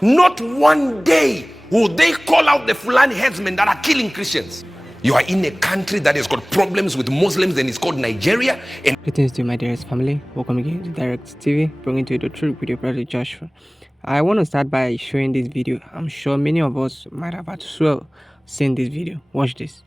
Not one day will they call out the Fulani headsmen that are killing Christians. You are in a country that has got problems with Muslims and it's called Nigeria. And greetings to my dearest family. Welcome again to Direct TV, bringing to you the truth with your brother Joshua. I want to start by showing this video. I'm sure many of us might have as well seen this video. Watch this.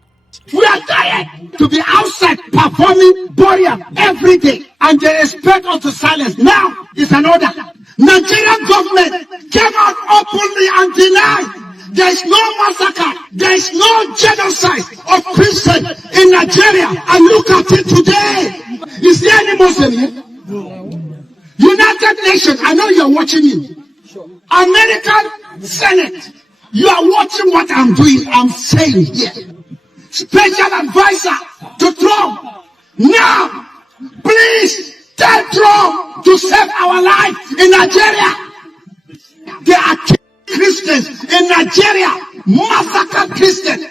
We are tired to be outside performing burial every day, and they expect us to silence. Now is an order. Nigerian government came out openly and denied there is no massacre, there is no genocide of Christians in Nigeria. And look at it today. Is there any Muslim here? No. United Nations, I know you're watching me. American Senate, you are watching what I'm doing, I'm saying here. Special advisor to Trump. Now, please tell Trump to save our life in Nigeria. They are killing Christians in Nigeria, massacre Christians.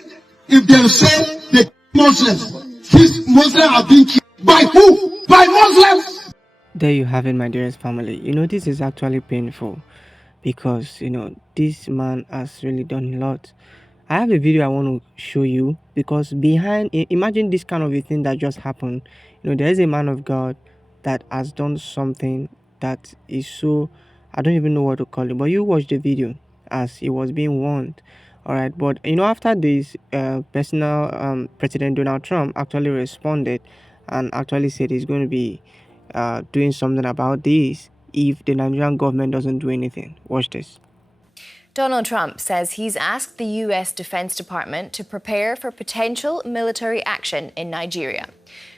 If they say the Muslims, these Muslims are being killed by who? By Muslims. There you have it, my dearest family. This is actually painful because this man has really done a lot. I have a video I want to show you because imagine this kind of a thing that just happened. There is a man of God that has done something that is so, I don't even know what to call it, but you watch the video as he was being warned. All right, but after this, President Donald Trump actually responded and actually said he's going to be doing something about this if the Nigerian government doesn't do anything. Watch this. Donald Trump says he's asked the U.S. Defense Department to prepare for potential military action in Nigeria.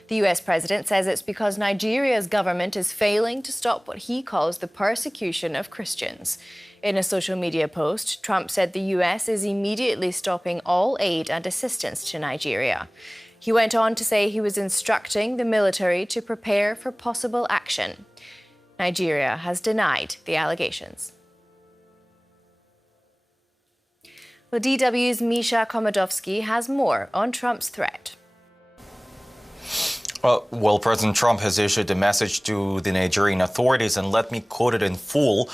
The U.S. president says it's because Nigeria's government is failing to stop what he calls the persecution of Christians. In a social media post, Trump said the U.S. is immediately stopping all aid and assistance to Nigeria. He went on to say he was instructing the military to prepare for possible action. Nigeria has denied the allegations. Well, DW's Misha Komodowski has more on Trump's threat. Well, President Trump has issued a message to the Nigerian authorities, and let me quote it in full.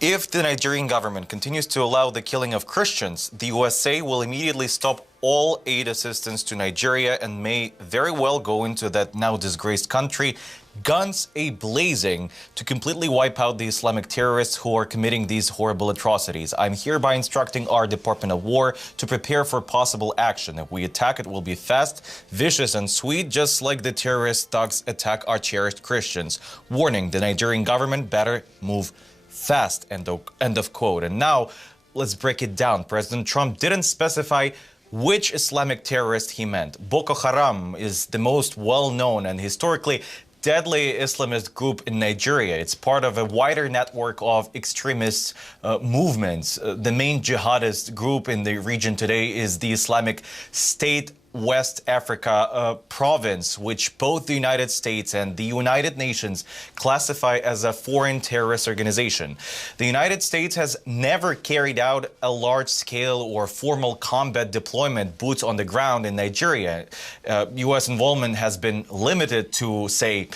If the Nigerian government continues to allow the killing of Christians, the USA will immediately stop all aid assistance to Nigeria and may very well go into that now disgraced country, guns a-blazing, to completely wipe out the Islamic terrorists who are committing these horrible atrocities. I'm hereby instructing our Department of War to prepare for possible action. If we attack, it will be fast, vicious, and sweet, just like the terrorist thugs attack our cherished Christians. Warning, the Nigerian government better move fast, end of quote. And now, let's break it down. President Trump didn't specify which Islamic terrorist he meant. Boko Haram is the most well-known and historically deadly Islamist group in Nigeria. It's part of a wider network of extremist movements. The main jihadist group in the region today is the Islamic State West Africa province, which both the United States and the United Nations classify as a foreign terrorist organization. The United States has never carried out a large-scale or formal combat deployment, boots on the ground in Nigeria. U.S. involvement has been limited to, say,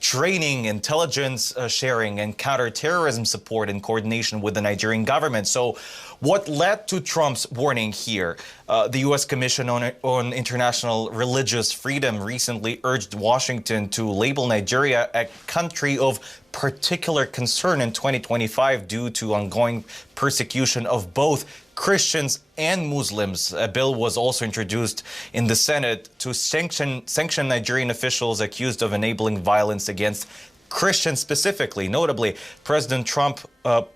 training, intelligence sharing, and counterterrorism support in coordination with the Nigerian government. So what led to Trump's warning here? The U.S. Commission on International Religious Freedom recently urged Washington to label Nigeria a country of particular concern in 2025 due to ongoing persecution of both Christians and Muslims. A bill was also introduced in the Senate to sanction Nigerian officials accused of enabling violence against Christians specifically. Notably, President Trump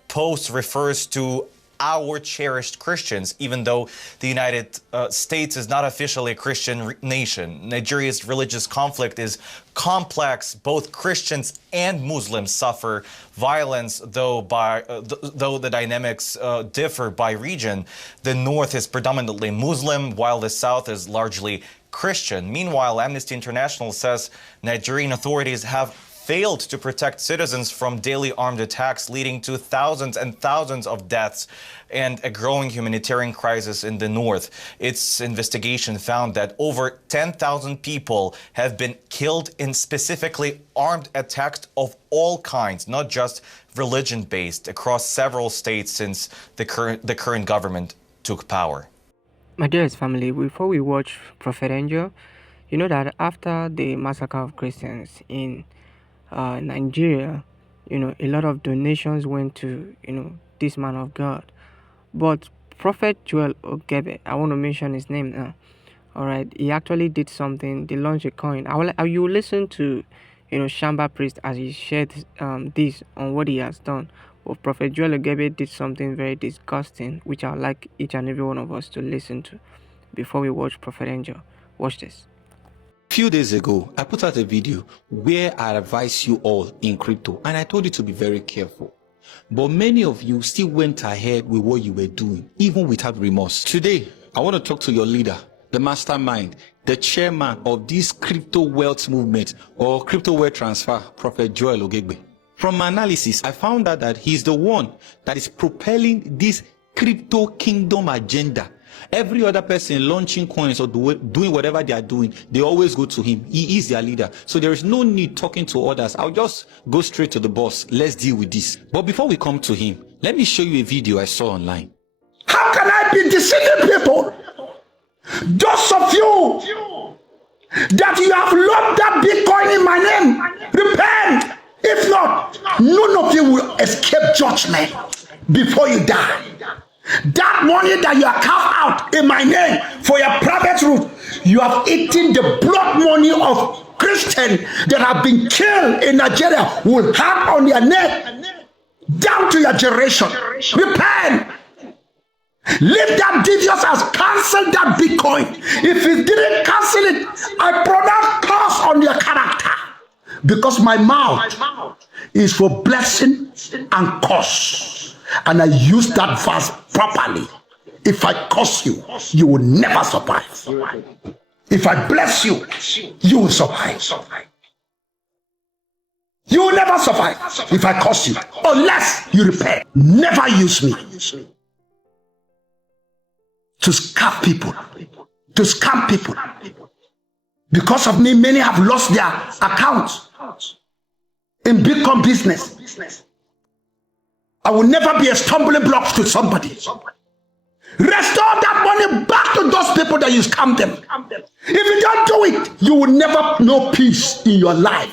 post refers to our cherished Christians, even though the United States is not officially a Christian nation. Nigeria's religious conflict is complex. Both Christians and Muslims suffer violence, though the dynamics differ by region. The north is predominantly Muslim, while the south is largely Christian. Meanwhile, Amnesty International says Nigerian authorities have failed to protect citizens from daily armed attacks, leading to thousands and thousands of deaths and a growing humanitarian crisis in the north. Its investigation found that over 10,000 people have been killed in specifically armed attacks of all kinds, not just religion-based, across several states since the current government took power. My dearest family, before we watch Prophet Angel, you know that after the massacre of Christians in Nigeria, a lot of donations went to, this man of God. But Prophet Joel Uebert, I want to mention his name now. All right, he actually did something. They launched a coin. You will listen to, Shamba Priest as he shared this on what he has done. But Prophet Joel Uebert did something very disgusting, which I'd like each and every one of us to listen to before we watch Prophet Angel. Watch this. A few days ago, I put out a video where I advise you all in crypto, and I told you to be very careful. But many of you still went ahead with what you were doing, even without remorse. Today, I want to talk to your leader, the mastermind, the chairman of this crypto wealth movement or crypto wealth transfer, Prophet Joel Uebert. From my analysis, I found out that he's the one that is propelling this crypto kingdom agenda. Every other person launching coins or doing whatever they are doing, they always go to him. He is their leader. So there is no need talking to others. I'll just go straight to the boss. Let's deal with this. But before we come to him, let me show you a video I saw online. How can I be deceiving people? Those of you that you have locked that Bitcoin in my name, repent. If not, none of you will escape judgment before you die. That money that you have carved out in my name for your private route, you have eaten the blood money of Christians that have been killed in Nigeria, will have on their neck down to your generation. Repent. Leave that devious as cancel that Bitcoin. If it didn't cancel it, I pronounce curse on your character. Because my mouth is for blessing and curse. And I use that verse properly. If I curse you, you will never survive. If I bless you, you will survive. You will never survive if I curse you, unless you repent. Never use me to scam people. To scam people. Because of me, many have lost their accounts in Bitcoin business. I will never be a stumbling block to somebody. Restore that money back to those people that you scammed them. If you don't do it, you will never know peace in your life.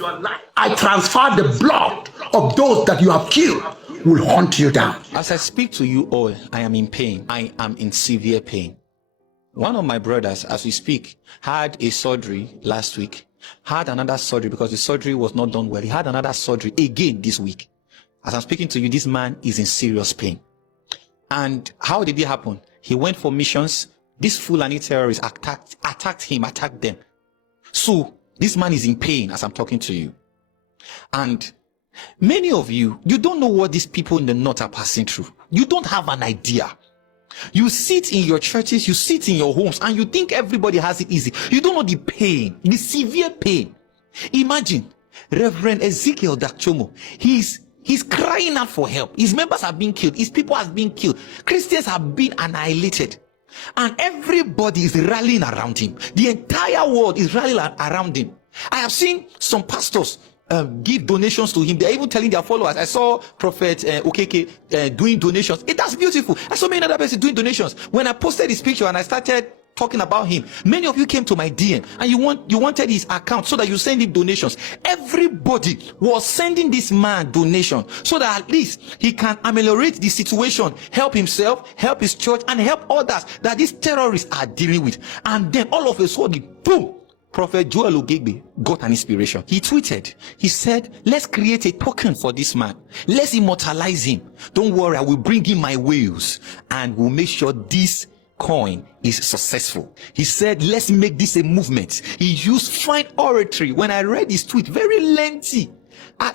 I transfer the blood of those that you have killed will hunt you down. As I speak to you all, I am in pain. I am in severe pain. One of my brothers, as we speak, had a surgery last week, had another surgery because the surgery was not done well. He had another surgery again this week. As I'm speaking to you, this man is in serious pain. And how did it happen? He went for missions. These Fulani terrorists attacked them. So this man is in pain as I'm talking to you. And many of you, you don't know what these people in the north are passing through. You don't have an idea. You sit in your churches, you sit in your homes, and you think everybody has it easy. You don't know the pain, the severe pain. Imagine Reverend Ezekiel Dakchomo. He's crying out for help. His members have been killed. His people have been killed. Christians have been annihilated. And everybody is rallying around him. The entire world is rallying around him. I have seen some pastors give donations to him. They're even telling their followers. I saw Prophet Okeke doing donations. That's beautiful. I saw many other people doing donations. When I posted this picture and I started talking about him, many of you came to my DM and you wanted his account so that you send him donations. Everybody was sending this man donation so that at least he can ameliorate the situation, help himself, help his church, and help others that these terrorists are dealing with. And then all of a sudden, boom, Prophet Joel Uebert got an inspiration. He tweeted, he said, let's create a token for this man. Let's immortalize him. Don't worry, I will bring in my whales and we'll make sure this coin is successful. He said, let's make this a movement. He used fine oratory. When I read his tweet, very lengthy.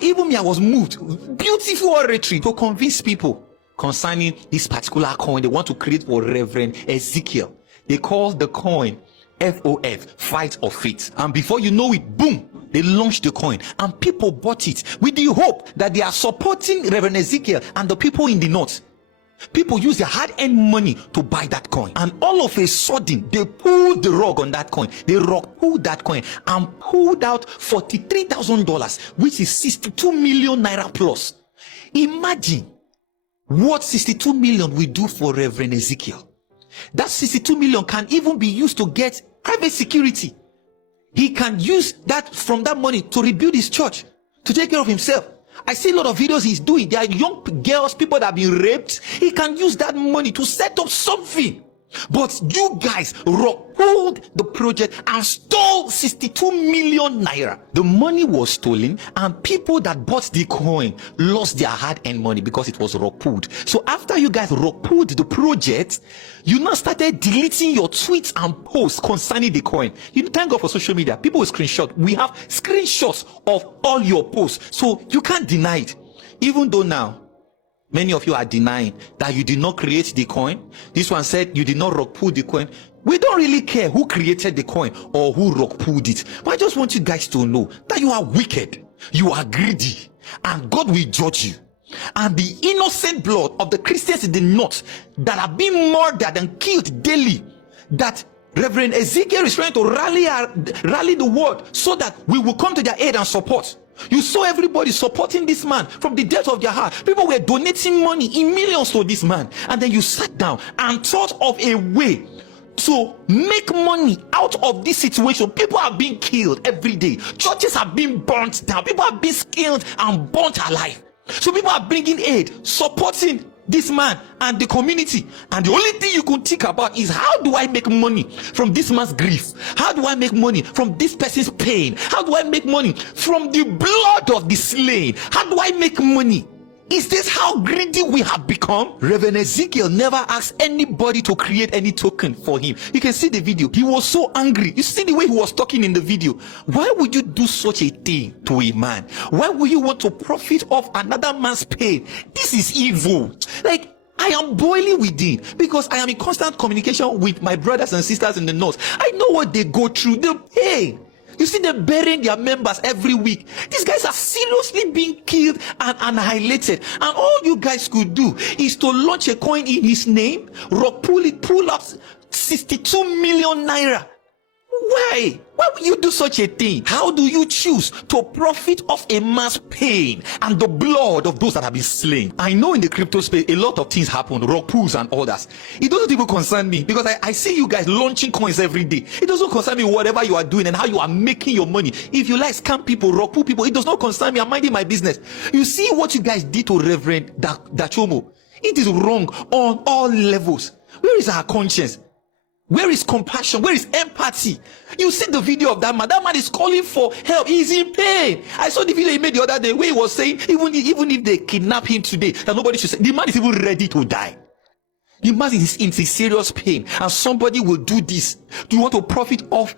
Even me, I was moved. Beautiful oratory to convince people concerning this particular coin they want to create for Reverend Ezekiel. They call the coin FOF, Fight of Faith. And before you know it, boom, they launched the coin and people bought it with the hope that they are supporting Reverend Ezekiel and the people in the north. People use their hard-earned money to buy that coin, and all of a sudden they pulled the rug on that coin. They pulled that coin and pulled out $43,000, which is 62 million naira plus. Imagine what 62 million will do for Reverend Ezekiel. That 62 million can even be used to get private security. He can use that from that money to rebuild his church, to take care of himself. I see a lot of videos he's doing. There are young girls, people that have been raped. He can use that money to set up something. But you guys pulled the project and stole 62 million naira. The money was stolen, and people that bought the coin lost their hard-earned money because it was pulled. So after you guys pulled the project, you now started deleting your tweets and posts concerning the coin. You thank God for social media. People will screenshot. We have screenshots of all your posts, so you can't deny it. Even though now many of you are denying that you did not create the coin. This one said you did not rock pull the coin. We don't really care who created the coin or who rock pulled it. But I just want you guys to know that you are wicked, you are greedy, and God will judge you. And the innocent blood of the Christians in the north that are being murdered and killed daily, that Reverend Ezekiel is trying to rally the world so that we will come to their aid and support. You saw everybody supporting this man from the depth of their heart. People were donating money in millions to this man. And then you sat down and thought of a way to make money out of this situation. People are being killed every day. Churches are being burnt down. People are being killed and burnt alive. So people are bringing aid, supporting this man and the community, and the only thing you could think about is, how do I make money from this man's grief? How do I make money from this person's pain? How do I make money from the blood of the slain? How do I make money? Is this how greedy we have become? Reverend Ezekiel never asked anybody to create any token for him. You can see the video. He was so angry. You see the way he was talking in the video. Why would you do such a thing to a man? Why would you want to profit off another man's pain? This is evil. Like, I am boiling within because I am in constant communication with my brothers and sisters in the north. I know what they go through, the pain. You see them burying their members every week. These guys are seriously being killed and annihilated. And all you guys could do is to launch a coin in his name, pull up 62 million naira. Why? Why would you do such a thing? How do you choose to profit off a man's pain and the blood of those that have been slain? I know in the crypto space a lot of things happen, rock pools and others. It doesn't even concern me because I see you guys launching coins every day. It doesn't concern me whatever you are doing and how you are making your money. If you like scam people, rock pool people, it does not concern me. I'm minding my business. You see what you guys did to Reverend Dachomo. It is wrong on all levels. Where is our conscience? Where is compassion? Where is empathy? You see the video of that man. That man is calling for help. He's in pain. I saw the video he made the other day where he was saying, even if they kidnap him today, that nobody should say. The man is even ready to die. The man is in serious pain, and somebody will do this. Do you want to profit off?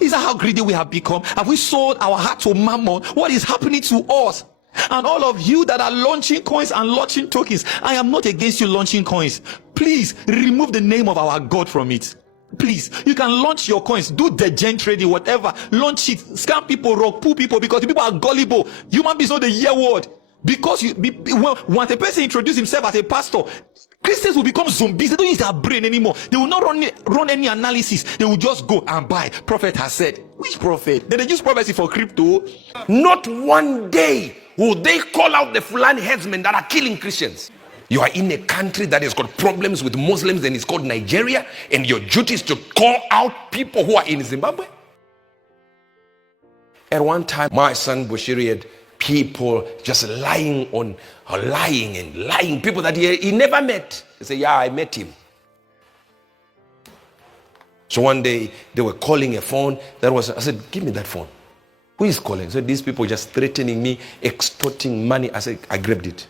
Is that how greedy we have become? Have we sold our heart to mammon? What is happening to us? And all of you that are launching coins and launching tokens, I am not against you launching coins. Please remove the name of our God from it. Please, you can launch your coins, do the gen trading, whatever, launch it, scam people, rock pull people, because the people are gullible. Human beings know the year word. Because once a person introduces himself as a pastor, Christians will become zombies. They don't use their brain anymore. They will not run any analysis. They will just go and buy. Prophet has said. Which prophet? They use prophecy for crypto. Not one day will they call out the Fulani headsmen that are killing Christians. You are in a country that has got problems with Muslims and it's called Nigeria, and your duty is to call out people who are in Zimbabwe. At one time, my son Bushiri had people just lying, people that he never met. He said, yeah, I met him. So one day they were calling a phone. I said, give me that phone. Who is calling? So these people just threatening me, extorting money. I said, I grabbed it.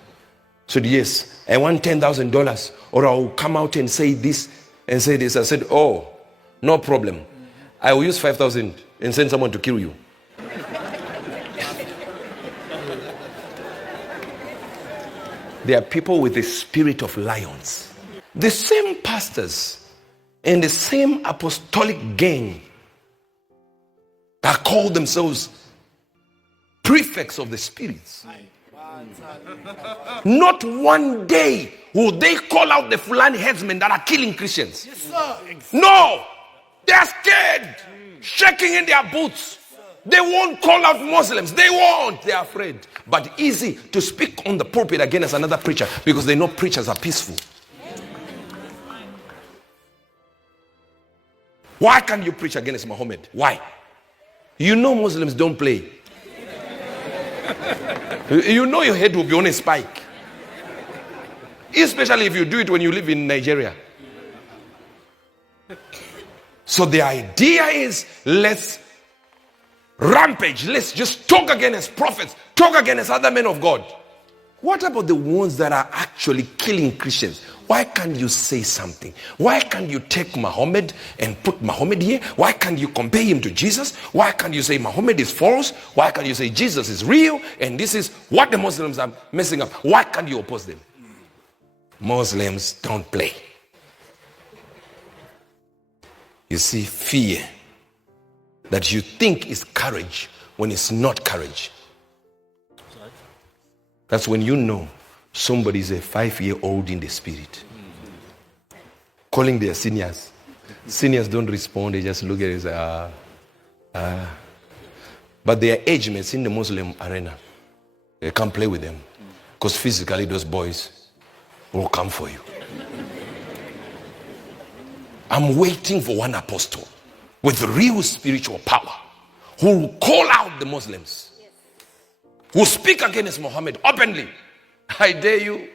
So yes, I want $10,000 or I'll come out and say this and say this. I said, oh, no problem. I will use 5,000 and send someone to kill you. There are people with the spirit of lions. The same pastors and the same apostolic gang that call themselves prefects of the spirits. Not one day will they call out the Fulani headsmen that are killing Christians. No, they are scared, shaking in their boots. They won't call out Muslims. They won't. They are afraid. But easy to speak on the pulpit against another preacher because they know preachers are peaceful. Why can't you preach against Muhammad? Why? You know Muslims don't play. You know your head will be on a spike. Especially if you do it when you live in Nigeria. So the idea is, let's rampage. Let's just talk against prophets. Talk against other men of God. What about the ones that are actually killing Christians? Why can't you say something? Why can't you take Muhammad and put Muhammad here? Why can't you compare him to Jesus? Why can't you say Muhammad is false? Why can't you say Jesus is real? And this is what the Muslims are messing up. Why can't you oppose them? Muslims don't play. You see, fear that you think is courage when it's not courage. That's when you know somebody is a 5-year-old in the spirit. Calling their seniors. Seniors don't respond, they just look at it and say, But their age mates in the Muslim arena, they can't play with them. Because physically those boys will come for you. I'm waiting for one apostle with real spiritual power who will call out the Muslims, who speak against Muhammad openly. I dare you.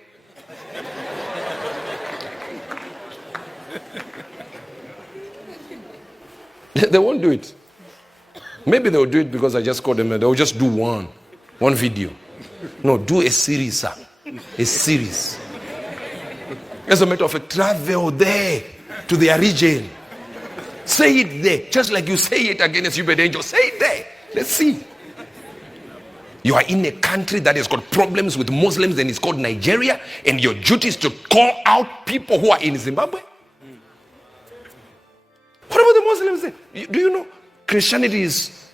They won't do it. Maybe they'll do it because I just called them and they'll just do one video. No, do a series, sir. A series. As a matter of fact, travel there to their region. Say it there, just like you say it against Uebert Angel. Say it there. Let's see. You are in a country that has got problems with Muslims and it's called Nigeria, and your duty is to call out people who are in Zimbabwe. What about the Muslims there? Do you know Christianity is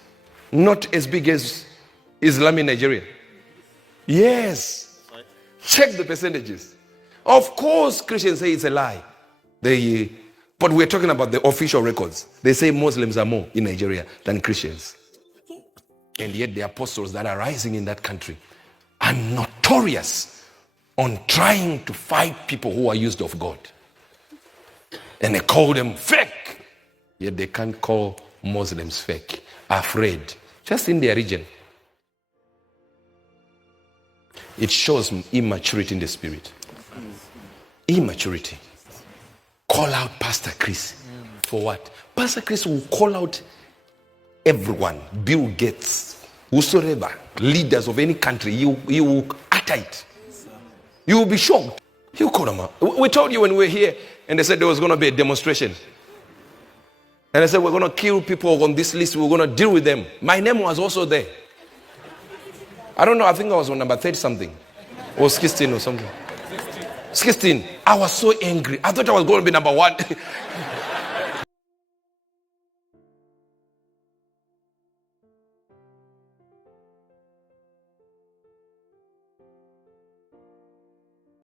not as big as Islam in Nigeria? Yes. Check the percentages. Of course, Christians say it's a lie. But we're talking about the official records. They say Muslims are more in Nigeria than Christians. And yet the apostles that are rising in that country are notorious on trying to fight people who are used of God. And they call them fake. Yet they can't call Muslims fake. Afraid. Just in their region. It shows immaturity in the spirit. Immaturity. Call out Pastor Chris. For what? Pastor Chris will call out everyone. Bill Gates, whosoever, leaders of any country. You will utter it. You will be shocked. You call them out. We told you when we were here and they said there was going to be a demonstration. And I said we're going to kill people on this list. We're going to deal with them. My name was also there. I don't know. I think I was on number 30 something. Or 16 or something. 16. I was so angry. I thought I was going to be number 1.